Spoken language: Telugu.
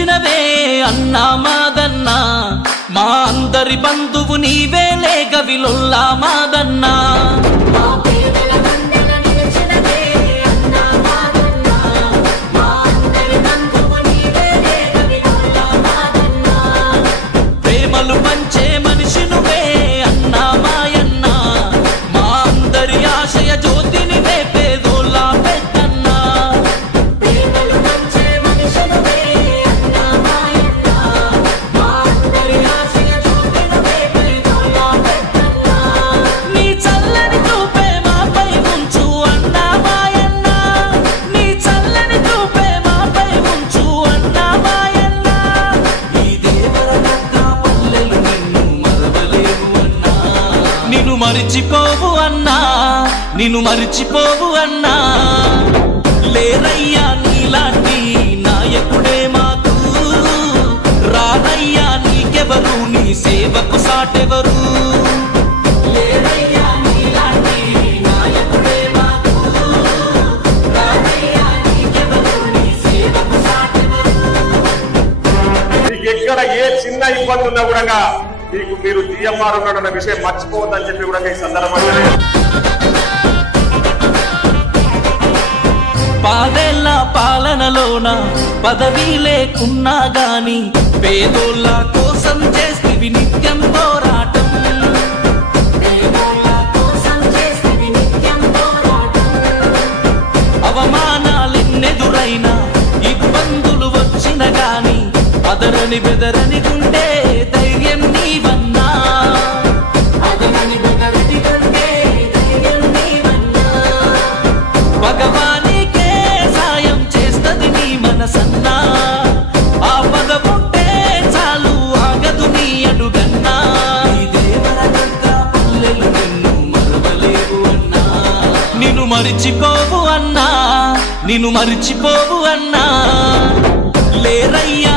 నిలిచినవే అన్నా మాదన్నా మా అందరి బంధువు నీవేలే గవిలొల్లా మాదన్నా ప్రేమలు పంచే మనిషి నువ్వే అన్నా మాయన్నా మా అందరి ఆశయ జ్యోతిని పేదోళ్ళ పెద్దన్నా నీ చల్లని చూపే మాపై ఉంచు అన్నా మాయన్నా నీ చల్లని చూపే మాపై ఉంచు అన్నా మాయన్నా ఈ దేవరగద్ద పల్లెలు నిన్ను మరవలేవు అన్నా నిన్ను మరిచిపోవు అన్నా నిన్ను మరిచిపోవు అన్నా లేరయ్యా నీలాంటి నాయకుడే మాకు రారయ్యా నీకెవరు నీ సేవకు సాటెవరు లేరయ్యా నీలాంటి నాయకుడే మాకు రారయ్యా నీకెవరు నీ సేవకు సాటెవరు మీకు ఎక్కడ ఏ చిన్న ఇబ్బంది ఉన్నా కూడా మీకు మీరు జిఎంఆర్ ఉన్నాడన్న విషయం మర్చిపోవద్దని చెప్పి కూడా ఈ సందర్భంగా పాదేళ్ల పాలనలోన పదవి లేకున్నా గాని పేదోళ్ళ కోసం చేస్తివి నిత్యం పోరాటం అవమానాలెన్నెదురైనా ఇబ్బందులు వచ్చిన గాని అదరని బెదరని గుండె ధైర్యం నీవన్నా భగవానికే సాయం చేస్తది నీ మనసన్నా ఆ పదవుంటే చాలు ఆగదు నీ అడుగన్నా ఈ దేవరగద్ద పల్లెలు నిన్ను మరవలేవు అన్నా నిన్ను మరిచిపోవు అన్నా నిన్ను మరిచిపోవు అన్నా లేరయ్యా